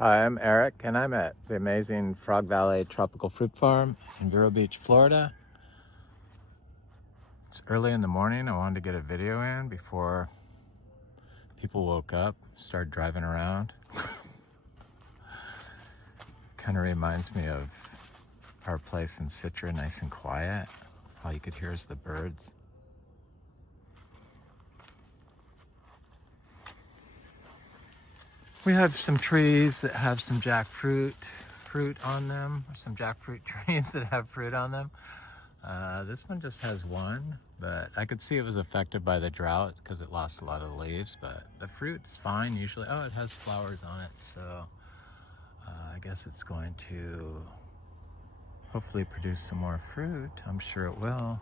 Hi, I'm Eric, and I'm at the amazing Frog Valley Tropical Fruit Farm in Vero Beach, Florida. It's early in the morning. I wanted to get a video in before people woke up, started driving around. Kind of reminds me of our place in Citra, nice and quiet. All you could hear is the birds. We have some trees that have some jackfruit fruit on them, or some jackfruit trees that have fruit on them. This one just has one, but I could see it was affected by the drought because it lost a lot of the leaves, but the fruit's fine usually. Oh, it has flowers on it, so I guess it's going to hopefully produce some more fruit. I'm sure it will.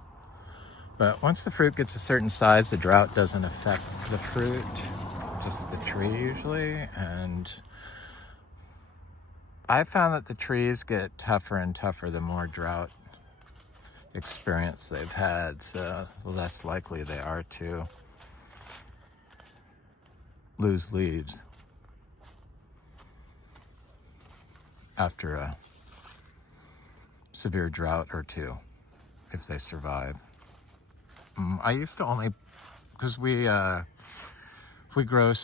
But once the fruit gets a certain size, the drought doesn't affect the fruit, just the tree usually. And I found that the trees get tougher and tougher the more drought experience they've had, so the less likely they are to lose leaves after a severe drought or two, if they survive. I used to only, because we grow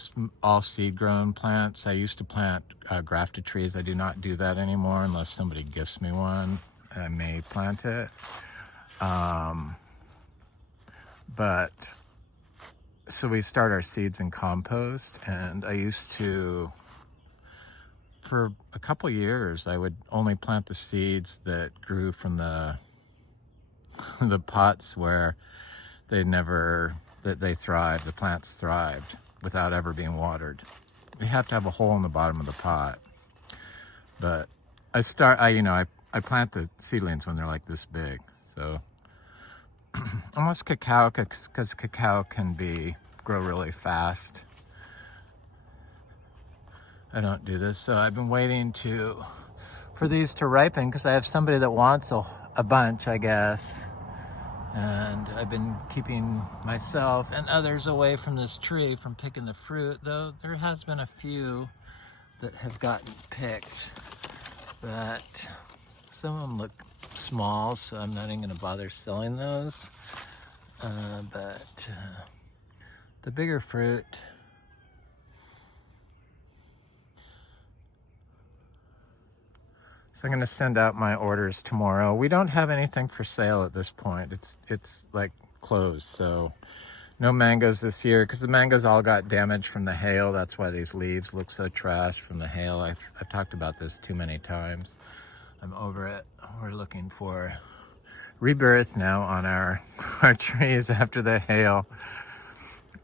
all seed grown plants. I used to plant grafted trees. I do not do that anymore unless somebody gifts me one. I may plant it. But so we start our seeds in compost, and I used to, for a couple years, I would only plant the seeds that grew from the pots where they thrived, the plants thrived without ever being watered. You have to have a hole in the bottom of the pot. But I plant the seedlings when they're like this big, so almost cacao, because cacao can grow really fast. I don't do this, so I've been waiting for these to ripen because I have somebody that wants a bunch, I guess. And I've been keeping myself and others away from this tree from picking the fruit, though there has been a few that have gotten picked, but some of them look small, so I'm not even going to bother selling those. But the bigger fruit, so I'm going to send out my orders tomorrow. We don't have anything for sale at this point. It's like closed, so no mangoes this year because the mangoes all got damaged from the hail. That's why these leaves look so trashed from the hail. I've talked about this too many times. I'm over it. We're looking for rebirth now on our trees after the hail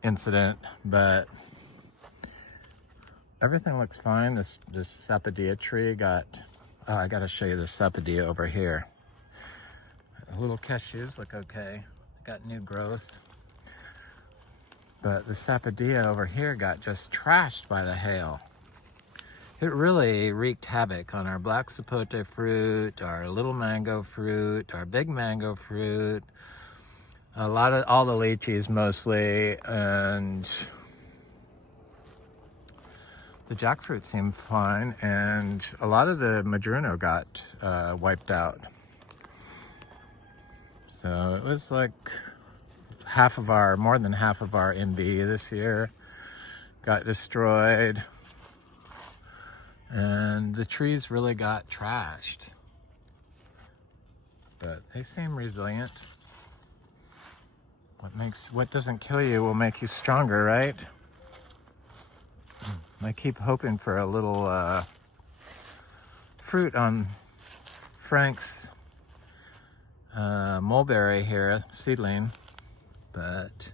incident, but everything looks fine. This sapodilla tree got, oh, I gotta show you the sapodilla over here. The little cashews look okay. Got new growth. But the sapodilla over here got just trashed by the hail. It really wreaked havoc on our black sapote fruit, our little mango fruit, our big mango fruit, all the lychees mostly, and the jackfruit seemed fine, and a lot of the madruno got wiped out. So it was like more than half of our MB this year got destroyed, and the trees really got trashed. But they seem resilient. What doesn't kill you will make you stronger, right? I keep hoping for a little fruit on Frank's mulberry here, seedling, but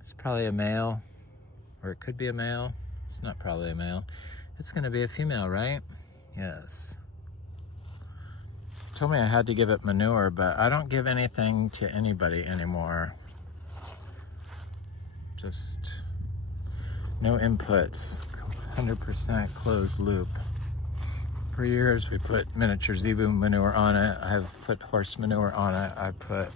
it's probably a male, or it could be a male. It's not probably a male. It's gonna be a female, right? Yes. Told me I had to give it manure, but I don't give anything to anybody anymore. Just no inputs, 100% closed loop. For years we put miniature zebu manure on it. I've put horse manure on it. I put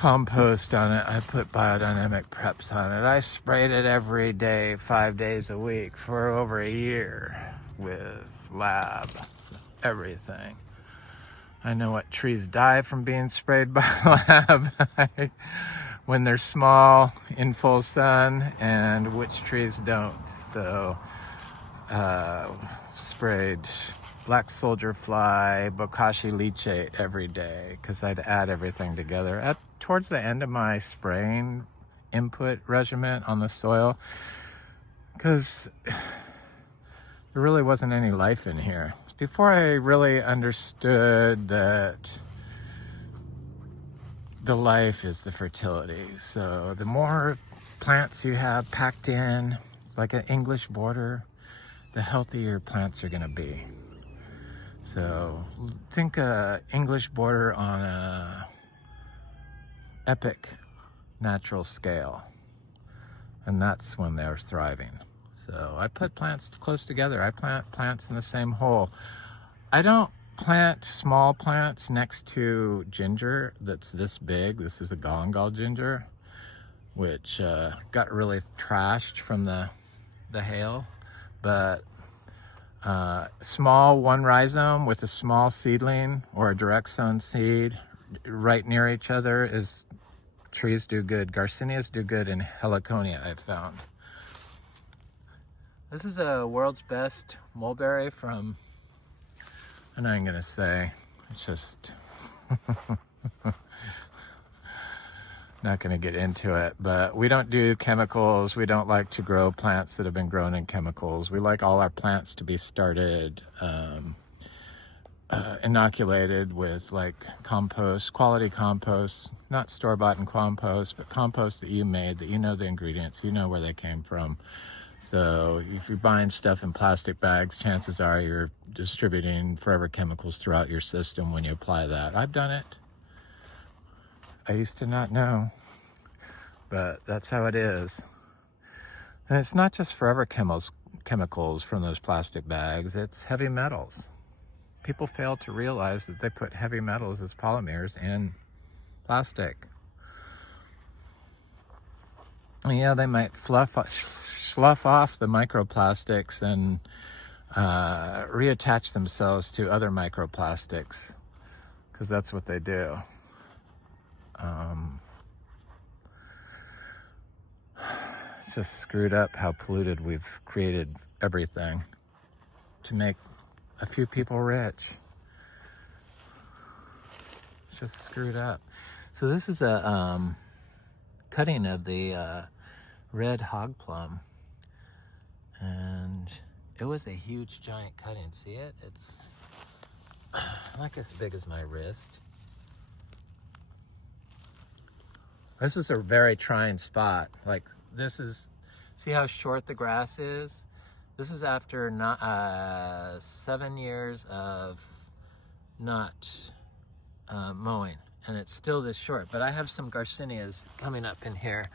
compost on it. I put biodynamic preps on it. I sprayed it every day, 5 days a week for over a year with lab, everything. I know what trees die from being sprayed by lab when they're small in full sun and which trees don't. So sprayed black soldier fly, bokashi leachate every day because I'd add everything together. Towards the end of my spraying input regimen on the soil, because there really wasn't any life in here. It's before I really understood that the life is the fertility. So the more plants you have packed in, it's like an English border, the healthier plants are going to be. So think English border on a epic natural scale, and that's when they're thriving. So I put plants close together. I plant plants in the same hole. I don't plant small plants next to ginger that's this big. This is a Galangal ginger, which got really trashed from the hail, but small one rhizome with a small seedling or a direct sown seed right near each other is trees do good. Garcinias do good in heliconia, I've found. This is a world's best mulberry from, I'm not even gonna say, it's just not gonna get into it, but we don't do chemicals. We don't like to grow plants that have been grown in chemicals. We like all our plants to be started inoculated with like compost, quality compost, not store-bought in compost, but compost that you made, that you know the ingredients, you know where they came from. So if you're buying stuff in plastic bags, chances are you're distributing forever chemicals throughout your system when you apply that. I've done it. I used to not know, but that's how it is. And it's not just forever chemicals from those plastic bags, it's heavy metals. People fail to realize that they put heavy metals as polymers in plastic. And yeah, they might slough off the microplastics and reattach themselves to other microplastics, because that's what they do. It's just screwed up how polluted we've created everything to make a few people rich. It's just screwed up. So this is a cutting of the red hog plum, and it was a huge giant cutting. See it? It's like as big as my wrist. This is a very trying spot. Like this is, see how short the grass is? This is after 7 years of not mowing, and it's still this short. But I have some Garcinias coming up in here,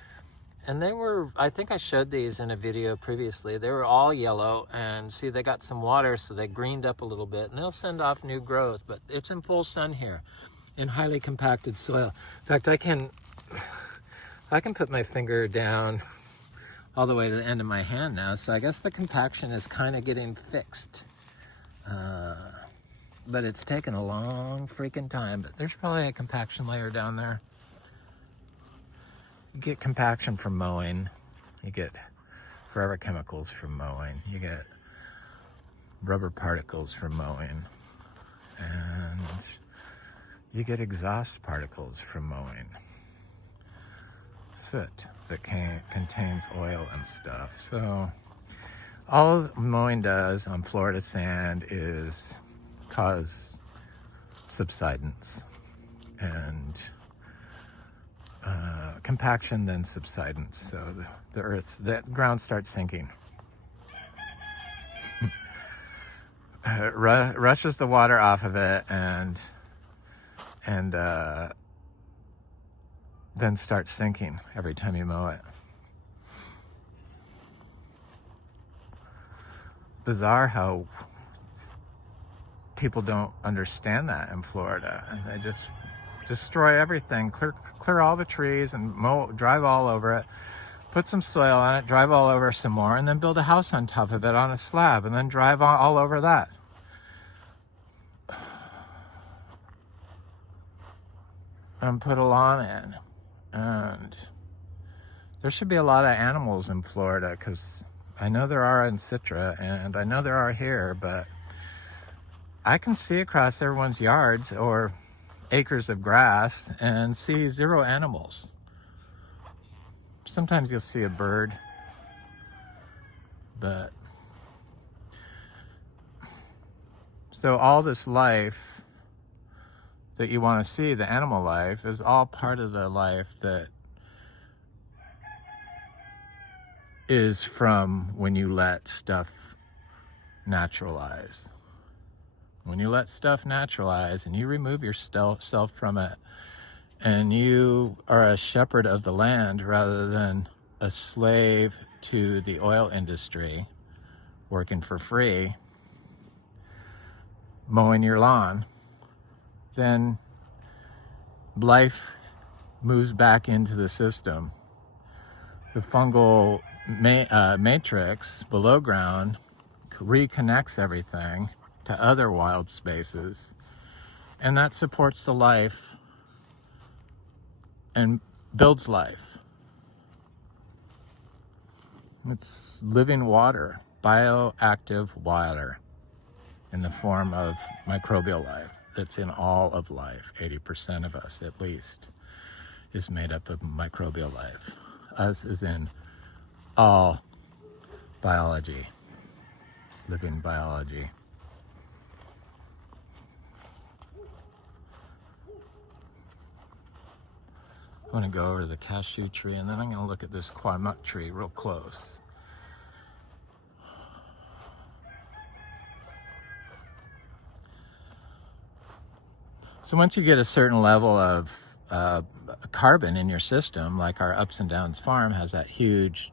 and they were, I think I showed these in a video previously. They were all yellow, and see, they got some water, so they greened up a little bit, and they'll send off new growth. But it's in full sun here, in highly compacted soil. In fact, I can put my finger down all the way to the end of my hand now, so I guess the compaction is kind of getting fixed. But it's taken a long freaking time, but there's probably a compaction layer down there. You get compaction from mowing, you get forever chemicals from mowing, you get rubber particles from mowing, and you get exhaust particles from mowing. Soot that contains oil and stuff. So all mowing does on Florida sand is cause subsidence and compaction, then subsidence. So the ground starts sinking. Rushes the water off of it and then starts sinking every time you mow it. Bizarre how people don't understand that in Florida. They just destroy everything, clear all the trees and drive all over it, put some soil on it, drive all over some more, and then build a house on top of it on a slab, and then drive all over that. And put a lawn in. And there should be a lot of animals in Florida, because I know there are in Citra, and I know there are here, but I can see across everyone's yards or acres of grass and see zero animals. Sometimes you'll see a bird, but so all this life that you want to see, the animal life, is all part of the life that is from when you let stuff naturalize. When you let stuff naturalize and you remove yourself from it, and you are a shepherd of the land rather than a slave to the oil industry, working for free, mowing your lawn, then life moves back into the system. The fungal matrix below ground reconnects everything to other wild spaces, and that supports the life and builds life. It's living water, bioactive water, in the form of microbial life that's in all of life. 80% of us, at least, is made up of microbial life. Us is in all biology, living biology. I'm going to go over to the cashew tree, and then I'm going to look at this quamut tree real close. So once you get a certain level of carbon in your system, like our Ups and Downs farm has that huge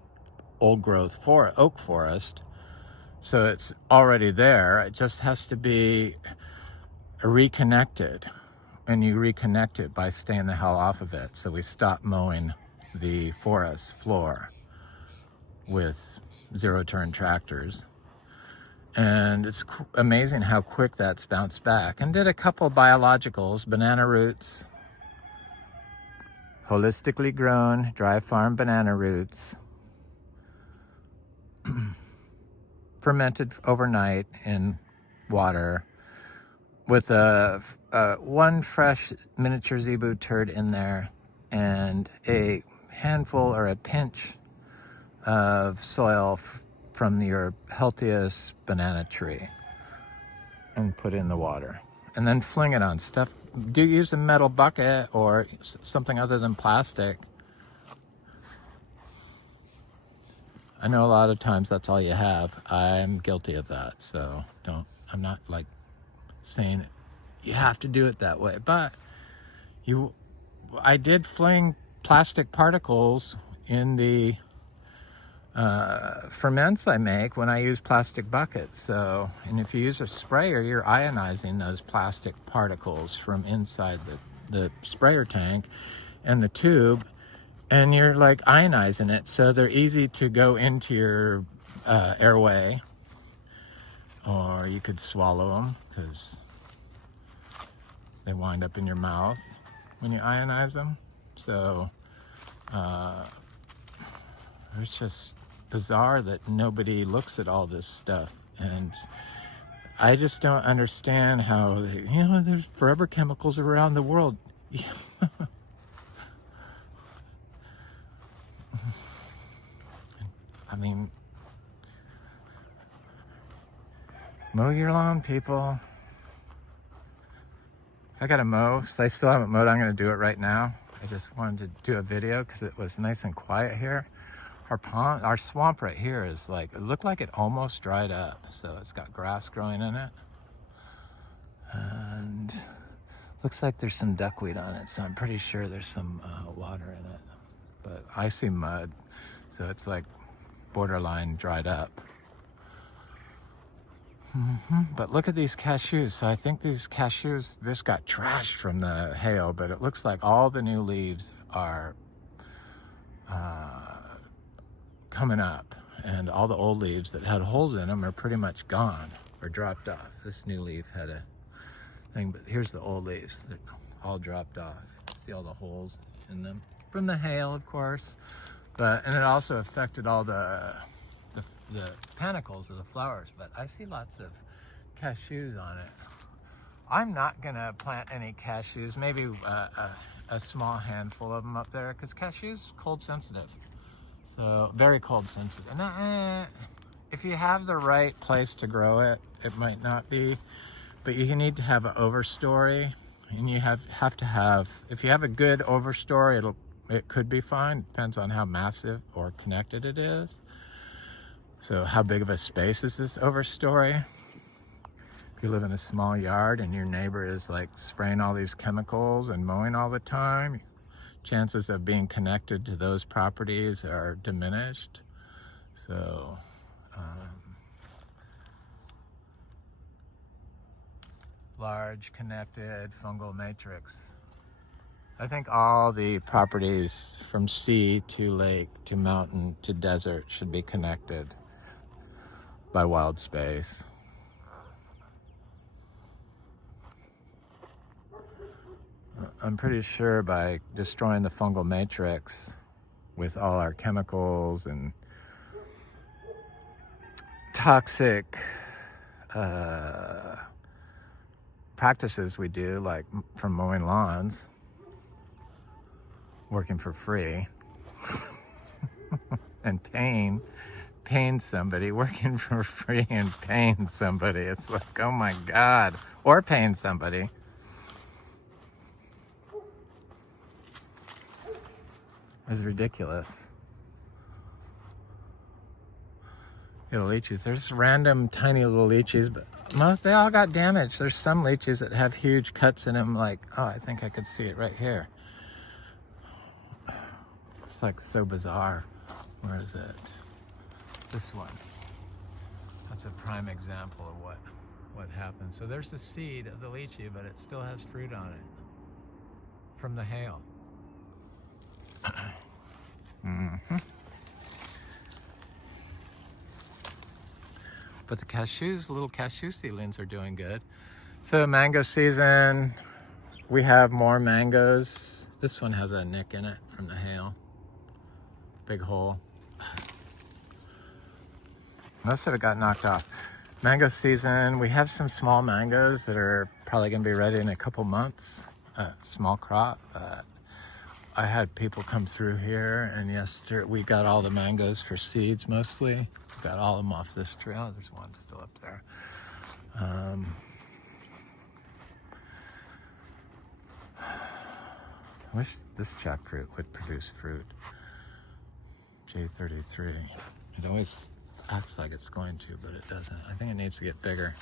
old growth oak forest, so it's already there. It just has to be reconnected. And you reconnect it by staying the hell off of it. So we stop mowing the forest floor with zero-turn tractors. And it's amazing how quick that's bounced back. And did a couple biologicals, banana roots, holistically grown, dry farm banana roots, fermented overnight in water, with one fresh miniature zebu turd in there, and a handful or a pinch of soil from your healthiest banana tree, and put in the water, and then fling it on stuff. Do use a metal bucket or something other than plastic. I know a lot of times that's all you have. I'm guilty of that, so I'm not like saying you have to do it that way, but I did fling plastic particles in the ferments I make when I use plastic buckets. So, and if you use a sprayer, you're ionizing those plastic particles from inside the sprayer tank and the tube, and you're like ionizing it, so they're easy to go into your airway, or you could swallow them because they wind up in your mouth when you ionize them. So it's just bizarre that nobody looks at all this stuff, and I just don't understand how there's forever chemicals around the world. I mean, mow your lawn, people. I gotta mow, so I still haven't mowed. I'm gonna do it right now. I just wanted to do a video because it was nice and quiet here. Our swamp right here is like, it looked like it almost dried up. So it's got grass growing in it. And looks like there's some duckweed on it. So I'm pretty sure there's some water in it. But I see mud. So it's like borderline dried up. But look at these cashews. So I think these cashews, this got trashed from the hail, but it looks like all the new leaves are coming up, and all the old leaves that had holes in them are pretty much gone or dropped off. This new leaf had a thing, but here's the old leaves. They're all dropped off. See all the holes in them from the hail, of course. And it also affected all the panicles of the flowers. But I see lots of cashews on it. I'm not gonna plant any cashews. Maybe a small handful of them up there, because cashews cold sensitive. So very cold sensitive. And if you have the right place to grow it, it might not be. But you need to have an overstory, and you have to have, if you have a good overstory, it could be fine. Depends on how massive or connected it is. So how big of a space is this overstory? If you live in a small yard and your neighbor is like spraying all these chemicals and mowing all the time, chances of being connected to those properties are diminished. So large connected fungal matrix. I think all the properties from sea to lake to mountain to desert should be connected by wild space. I'm pretty sure by destroying the fungal matrix with all our chemicals and toxic practices we do, like from mowing lawns, working for free, and paying somebody, working for free and paying somebody. It's like, oh my God. Or paying somebody. It's ridiculous. The lychees, there's random tiny little lychees, but they all got damaged. There's some lychees that have huge cuts in them, like, oh, I think I could see it right here. It's like so bizarre. Where is it? This one. That's a prime example of what happened. So there's the seed of the lychee, but it still has fruit on it from the hail. But the cashews, little cashew seedlings are doing good. So mango season, we have more mangoes. This one has a nick in it from the hail. Big hole. Most of it got knocked off. Mango season, we have some small mangoes that are probably gonna be ready in a couple months. Small crop. I had people come through here, and yesterday we got all the mangoes for seeds mostly. Got all of them off this tree. Oh, there's one still up there. I wish this jackfruit would produce fruit. J33. It always acts like it's going to, but it doesn't. I think it needs to get bigger.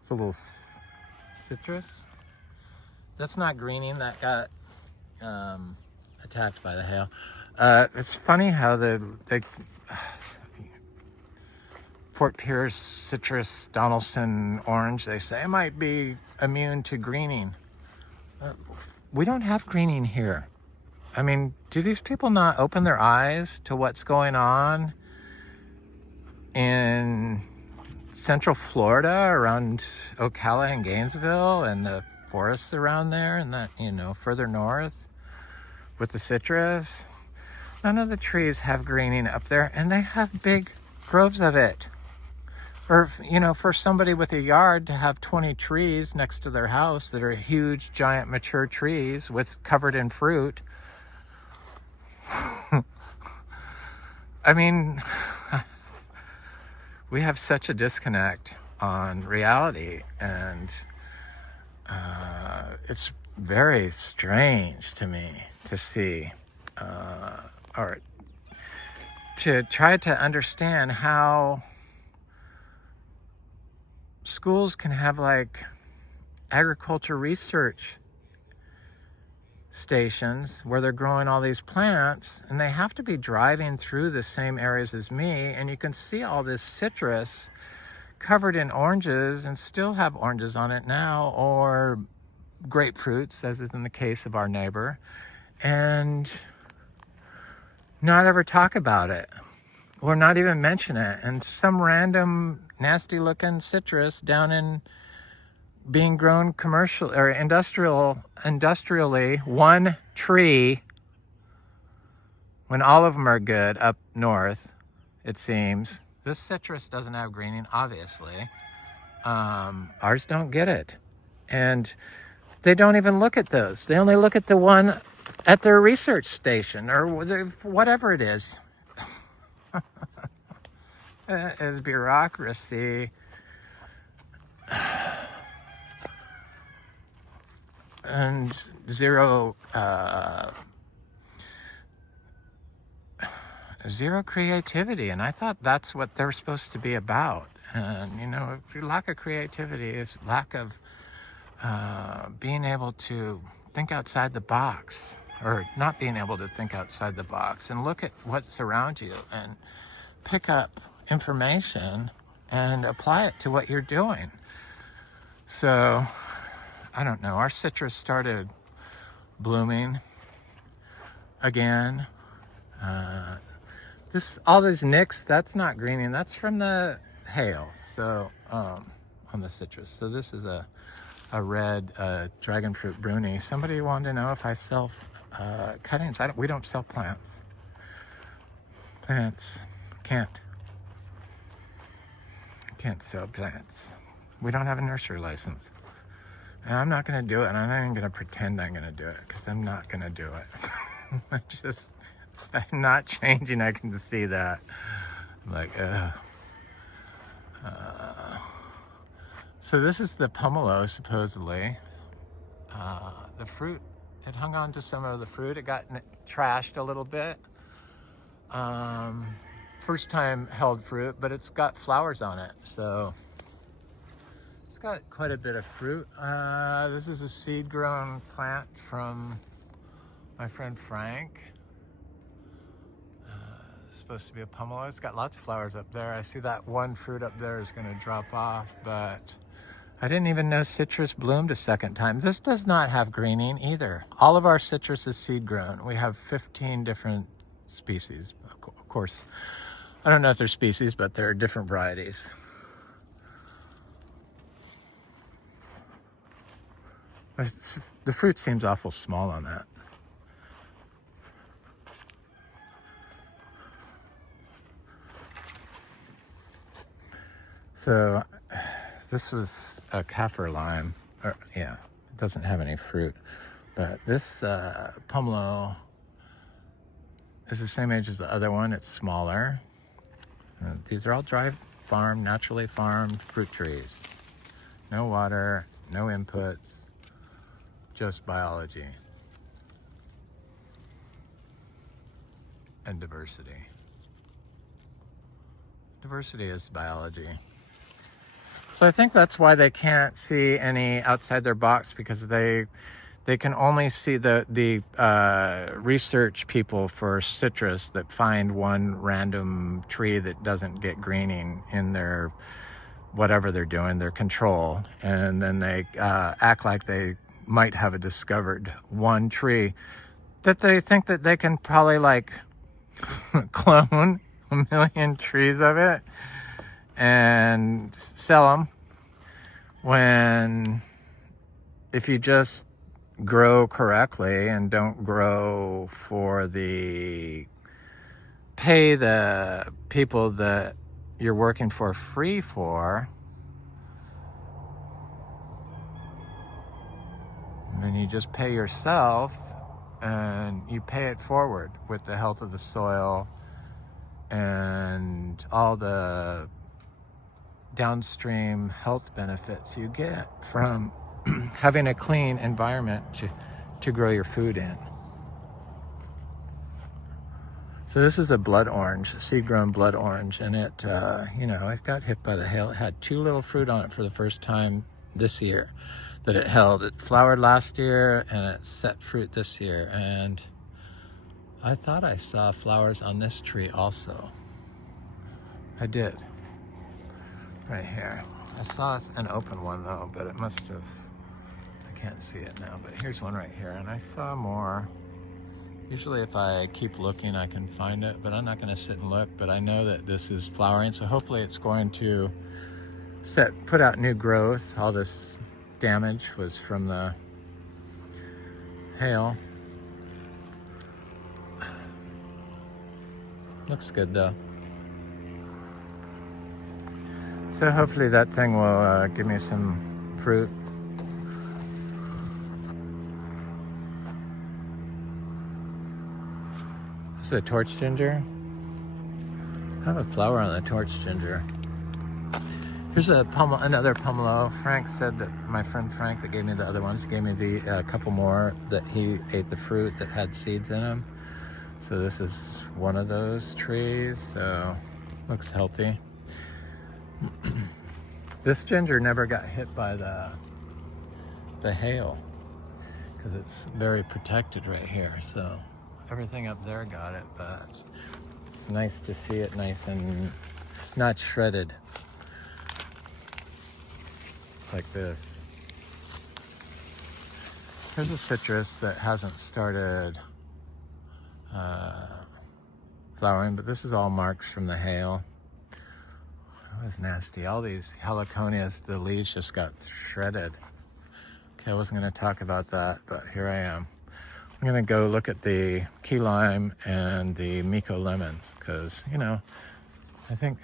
It's a little citrus. That's not greening. That got attacked by the hail. It's funny how the Fort Pierce citrus, Donaldson orange, they say it might be immune to greening. We don't have greening here. I mean, do these people not open their eyes to what's going on in Central Florida, around Ocala and Gainesville, and the forests around there, and that, further north with the citrus? None of the trees have greening up there, and they have big groves of it. Or, for somebody with a yard to have 20 trees next to their house that are huge, giant, mature trees covered in fruit. I mean, we have such a disconnect on reality, and it's very strange to me to see, or to try to understand how schools can have like agriculture research stations where they're growing all these plants, and they have to be driving through the same areas as me, and you can see all this citrus covered in oranges and still have oranges on it now, or grapefruits, as is in the case of our neighbor, and not ever talk about it or not even mention it. And some random nasty looking citrus down in being grown commercial or industrially, one tree, when all of them are good up north, it seems. This citrus doesn't have greening, obviously. Ours don't get it. And they don't even look at those. They only look at the one at their research station or whatever it is. It is bureaucracy. And zero creativity. And I thought that's what they're supposed to be about. And, you know, if your lack of creativity is lack of being able to think outside the box, or not being able to think outside the box and look at what's around you and pick up information and apply it to what you're doing. So, I don't know, our citrus started blooming again. All these nicks, that's not greening, that's from the hail. So, on the citrus. So this is a red dragon fruit bruni. Somebody wanted to know if I sell cuttings. We don't sell plants. Can't sell plants. We don't have a nursery license. And I'm not going to do it, and I'm not even going to pretend I'm going to do it, because I'm not going to do it. I'm not changing. I can see that. I'm like, so this is the pomelo, supposedly. The fruit, it hung on to some of the fruit. It got trashed a little bit. First time held fruit, but it's got flowers on it, so it's got quite a bit of fruit. This is a seed-grown plant from my friend Frank. It's supposed to be a pomelo. It's got lots of flowers up there. I see that one fruit up there is going to drop off, but I didn't even know citrus bloomed a second time. This does not have greening either. All of our citrus is seed-grown. We have 15 different species. Of course, I don't know if they're species, but they're different varieties. The fruit seems awful small on that. So this was a kaffir lime. Yeah, it doesn't have any fruit. But this pomelo is the same age as the other one. It's smaller. These are all dry farmed, naturally farmed fruit trees. No water, no inputs, just biology and diversity. Diversity is biology. So I think that's why they can't see any outside their box, because they can only see the research people for citrus that find one random tree that doesn't get greening in their whatever they're doing, their control, and then they act like they might have discovered one tree that they think that they can probably like clone a million trees of it and sell them, when if you just grow correctly and don't grow for pay the people that you're working for free for, and then you just pay yourself and you pay it forward with the health of the soil and all the downstream health benefits you get from having a clean environment to grow your food in. So this is a blood orange, seed-grown blood orange, and it, it got hit by the hail. It had 2 little fruit on it for the first time this year that it held. It flowered last year and it set fruit this year. And I thought I saw flowers on this tree also. I did. Right here. I saw an open one though, but it must have, I can't see it now, but here's one right here. And I saw more. Usually if I keep looking, I can find it, but I'm not going to sit and look. But I know that this is flowering, so hopefully it's going to put out new growth. All this damage was from the hail. Looks good though. So hopefully that thing will give me some fruit. This is a torch ginger. I have a flower on the torch ginger. Here's another pomelo. Frank said that, my friend Frank that gave me the other ones, gave me the couple more that he ate the fruit that had seeds in them. So this is one of those trees, so looks healthy. This ginger never got hit by the hail because it's very protected right here. So everything up there got it, but it's nice to see it nice and not shredded like this. Here's a citrus that hasn't started flowering, but this is all marks from the hail. That was nasty. All these heliconias, the leaves just got shredded. Okay, I wasn't going to talk about that, but here I am. I'm going to go look at the key lime and the Miko lemon because, you know, I think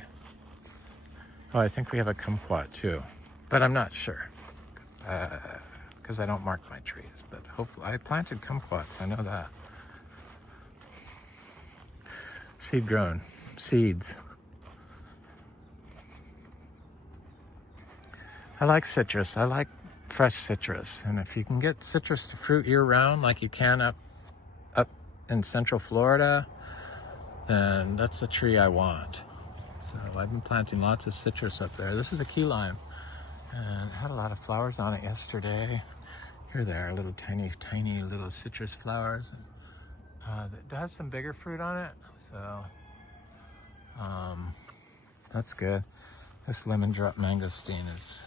we have a kumquat too, but I'm not sure because I don't mark my trees, but hopefully I planted kumquats. I know that. Seed grown, seeds. I like citrus. I like fresh citrus. And if you can get citrus to fruit year round like you can up in Central Florida, then that's the tree I want. So I've been planting lots of citrus up there. This is a key lime. And it had a lot of flowers on it yesterday. Here they are, little tiny little citrus flowers. It has some bigger fruit on it. So that's good. This lemon drop mangosteen is,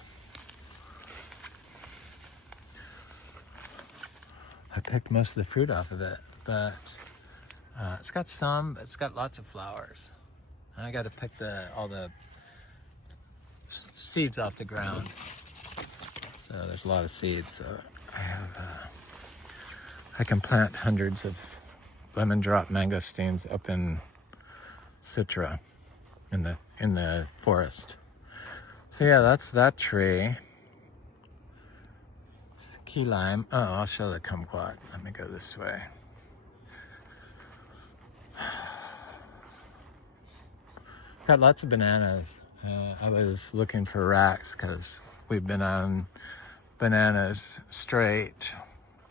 I picked most of the fruit off of it, but it's got lots of flowers. I got to pick all the seeds off the ground. So there's a lot of seeds. So I can plant hundreds of lemon drop mangosteens up in Citra in the forest. So yeah, that's that tree. Key lime. Oh, I'll show the kumquat. Let me go this way. Got lots of bananas. I was looking for racks because we've been on bananas straight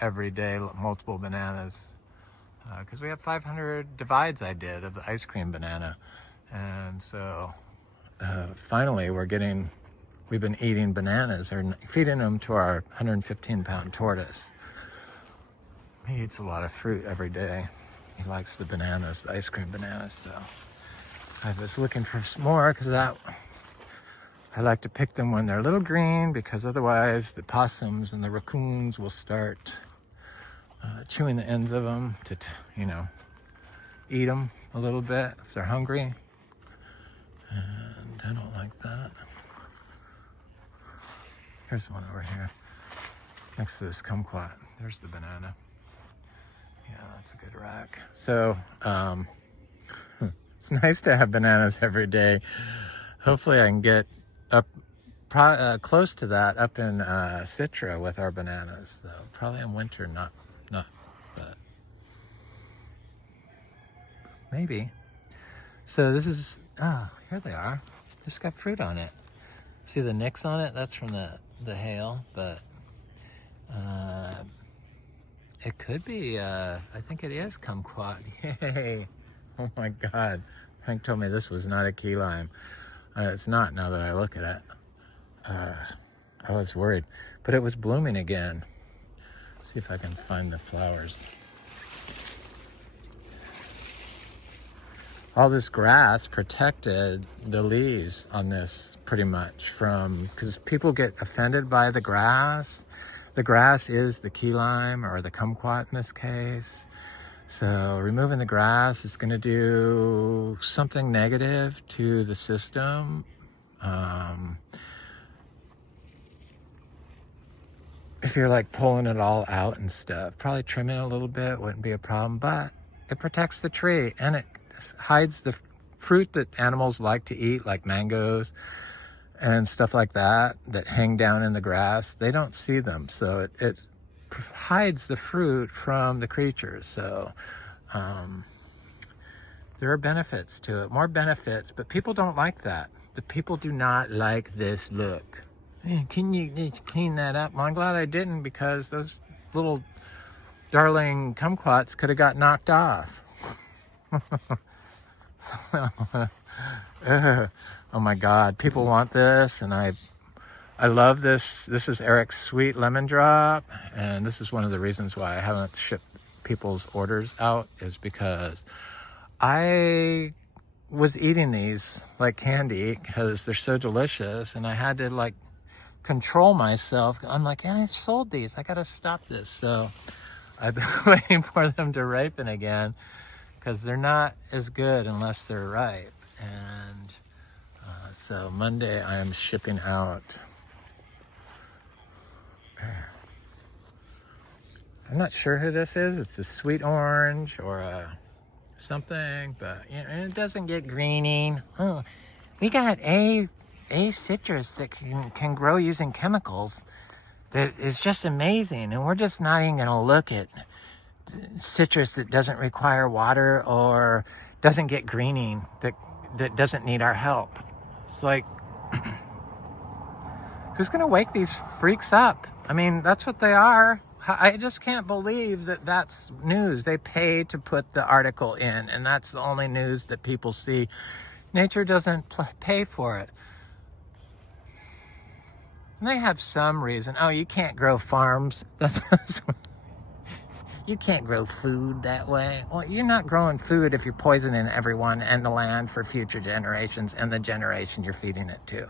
every day, multiple bananas. Because we have 500 divides I did of the ice cream banana. And so finally we've been eating bananas or feeding them to our 115-pound tortoise. He eats a lot of fruit every day. He likes the bananas, the ice cream bananas. So I was looking for some more because I like to pick them when they're a little green because otherwise the possums and the raccoons will start chewing the ends of them to, eat them a little bit if they're hungry. And I don't like that. Here's one over here next to this kumquat. There's the banana. Yeah, that's a good rack. So it's nice to have bananas every day. Hopefully I can get up close to that up in Citra with our bananas. So probably in winter, not, but maybe. So this is, here they are. This got fruit on it. See the nicks on it? That's from the hail, but it could be, I think it is kumquat. Yay. Oh my God. Hank told me this was not a key lime. It's not now that I look at it. I was worried. But it was blooming again. Let's see if I can find the flowers. All this grass protected the leaves on this pretty much from, because people get offended by the grass. The grass is the key lime or the kumquat in this case. So removing the grass is going to do something negative to the system. If you're like pulling it all out and stuff, probably trimming a little bit wouldn't be a problem, but it protects the tree and it hides the fruit that animals like to eat, like mangoes and stuff like that, that hang down in the grass. They don't see them, so it hides the fruit from the creatures. So there are benefits to it, more benefits, but people don't like that. The people do not like this look. Can you clean that up? Well, I'm glad I didn't, because those little darling kumquats could have got knocked off. Oh my God, people want this, and I love this. This is Eric's Sweet Lemon Drop, and this is one of the reasons why I haven't shipped people's orders out, is because I was eating these like candy because they're so delicious, and I had to like control myself. I'm like, yeah, I've sold these, I gotta stop this. So I've been waiting for them to ripen again, because they're not as good unless they're ripe. And so Monday I'm shipping out. I'm not sure who this is. It's a sweet orange or a something, but you know, it doesn't get greening. Oh, we got a citrus that can grow using chemicals that is just amazing, and we're just not even going to look at citrus that doesn't require water or doesn't get greening, that doesn't need our help. It's like, who's going to wake these freaks up? I mean, that's what they are. I just can't believe that that's news. They pay to put the article in, and that's the only news that people see. Nature doesn't pay for it. And they have some reason. Oh, you can't grow farms. That's you can't grow food that way. Well, you're not growing food if you're poisoning everyone and the land for future generations and the generation you're feeding it to.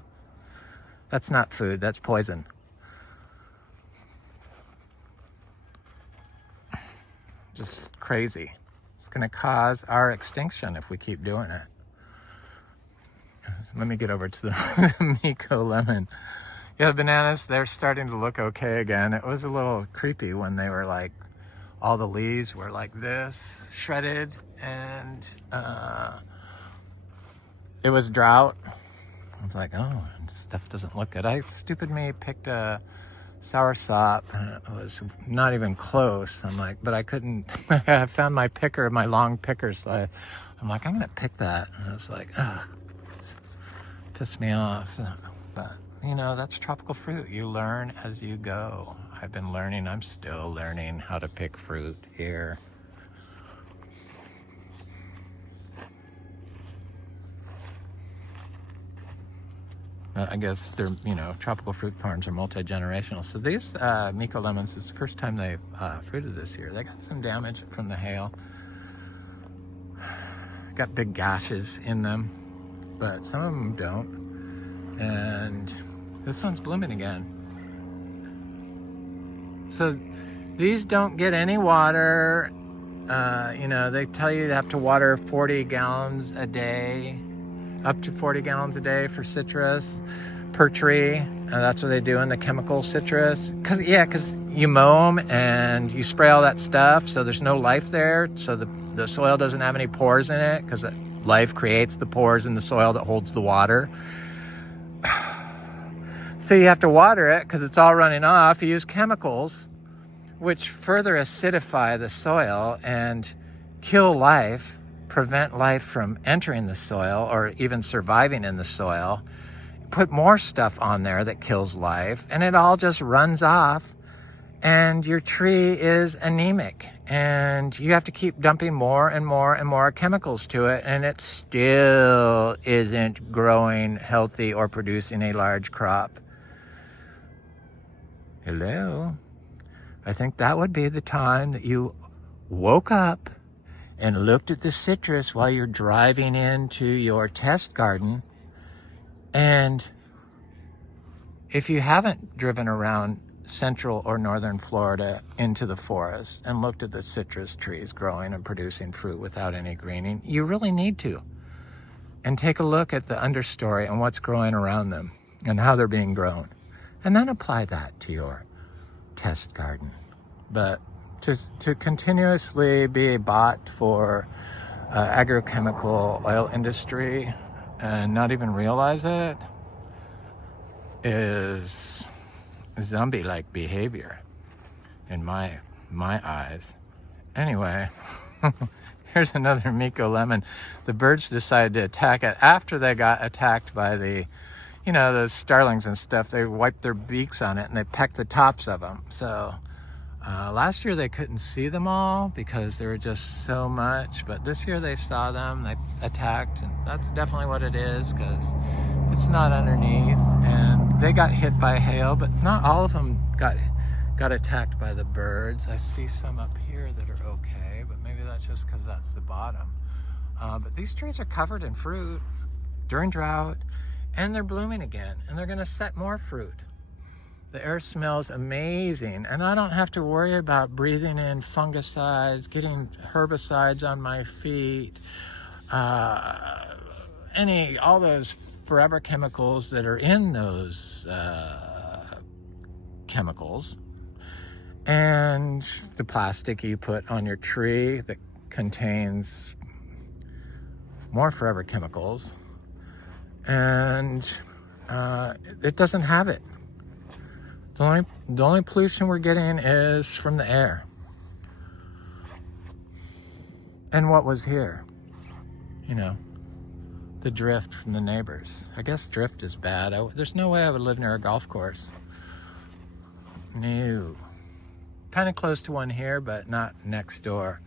That's not food, that's poison. Just crazy. It's going to cause our extinction if we keep doing it. Let me get over to the Miko lemon. Yeah, the bananas, they're starting to look okay again. It was a little creepy when they were like, all the leaves were like this, shredded, and it was drought. I was like, oh, this stuff doesn't look good. Stupid me, picked a soursop, and it was not even close. I'm like, but I couldn't, I found my picker, my long picker, so I'm like, I'm gonna pick that. And I was like, pissed me off. But, you know, that's tropical fruit. You learn as you go. I've been learning, I'm still learning how to pick fruit here. I guess they're, you know, tropical fruit farms are multi-generational. So these Miko lemons is the first time they've fruited this year. They got some damage from the hail. Got big gashes in them, but some of them don't. And this one's blooming again. So these don't get any water. You know, they tell you to have to water 40 gallons a day. Up to 40 gallons a day for citrus per tree. That's what they do in the chemical citrus. Cause you mow them and you spray all that stuff, so there's no life there. So the soil doesn't have any pores in it, because life creates the pores in the soil that holds the water. So you have to water it because it's all running off. You use chemicals, which further acidify the soil and kill life, prevent life from entering the soil or even surviving in the soil, put more stuff on there that kills life, and it all just runs off, and your tree is anemic, and you have to keep dumping more and more and more chemicals to it, and it still isn't growing healthy or producing a large crop. Hello? I think that would be the time that you woke up and looked at the citrus while you're driving into your test garden. And if you haven't driven around central or northern Florida into the forest and looked at the citrus trees growing and producing fruit without any greening, you really need to. And take a look at the understory and what's growing around them and how they're being grown. And then apply that to your test garden. But to continuously be a bot for agrochemical oil industry and not even realize it is zombie-like behavior in my eyes. Anyway, here's another Miko lemon. The birds decided to attack it after they got attacked by the, you know, the starlings and stuff. They wiped their beaks on it and they pecked the tops of them. So last year they couldn't see them all because there were just so much, but this year they saw them, they attacked, and that's definitely what it is, because it's not underneath. And they got hit by hail, but not all of them got attacked by the birds. I see some up here that are okay, but maybe that's just because that's the bottom. But these trees are covered in fruit during drought, and they're blooming again, and they're going to set more fruit. The air smells amazing, and I don't have to worry about breathing in fungicides, getting herbicides on my feet, all those forever chemicals that are in those chemicals, and the plastic you put on your tree that contains more forever chemicals, and it doesn't have it. The only pollution we're getting is from the air. And what was here? You know, the drift from the neighbors. I guess drift is bad. There's no way I would live near a golf course. No. Kind of close to one here, but not next door.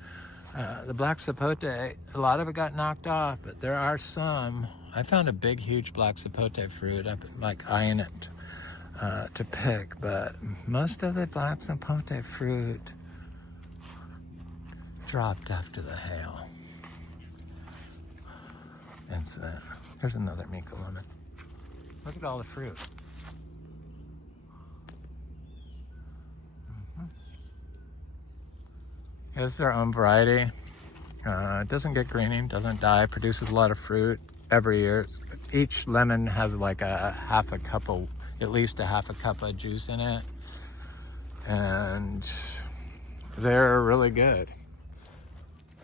The black sapote, a lot of it got knocked off, but there are some. I found a big, huge black sapote fruit. I've been like eyeing it to pick, but most of the black sapote fruit dropped after the hail incident. Here's another Miko lemon. Look at all the fruit. It's their own variety. It doesn't get greening, doesn't die, produces a lot of fruit every year. Each lemon has like at least a half a cup of juice in it, and they're really good.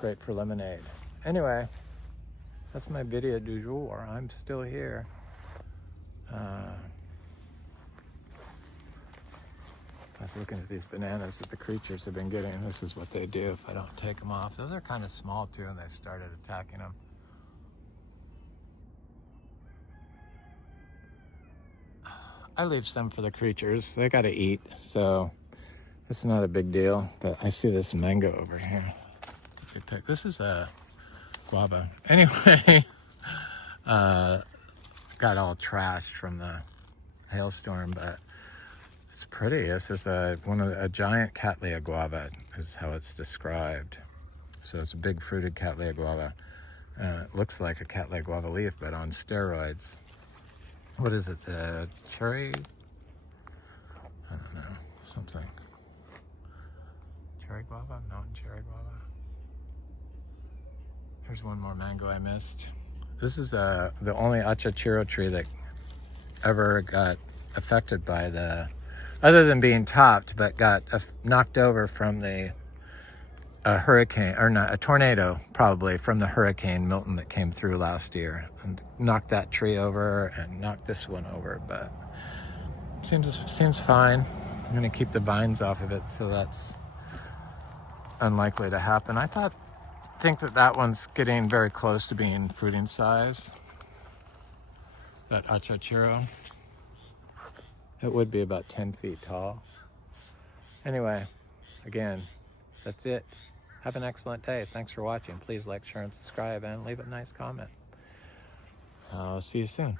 Great for lemonade. Anyway, that's my video du jour. I'm still here. I was looking at these bananas that the creatures have been getting. This is what they do if I don't take them off. Those are kind of small too, and they started attacking them. I leave some for the creatures. They gotta eat, so it's not a big deal. But I see this mango over here. This is a guava. Anyway, got all trashed from the hailstorm, but it's pretty. This is a giant Cattleya guava is how it's described. So it's a big fruited Cattleya guava. It looks like a Cattleya guava leaf, but on steroids. What is it? The cherry? I don't know. Something. Cherry guava? Mountain cherry guava? Here's one more mango I missed. This is the only achachiro tree that ever got affected by other than being topped, but got knocked over from the hurricane, or not, a tornado probably, from the Hurricane Milton that came through last year and knocked that tree over and knocked this one over, but seems fine. I'm gonna keep the vines off of it, so that's unlikely to happen. I think that one's getting very close to being fruiting size, that achachiro. It would be about 10 feet tall. Anyway, again, that's it. Have an excellent day. Thanks for watching. Please like, share, and subscribe, and leave a nice comment. I'll see you soon.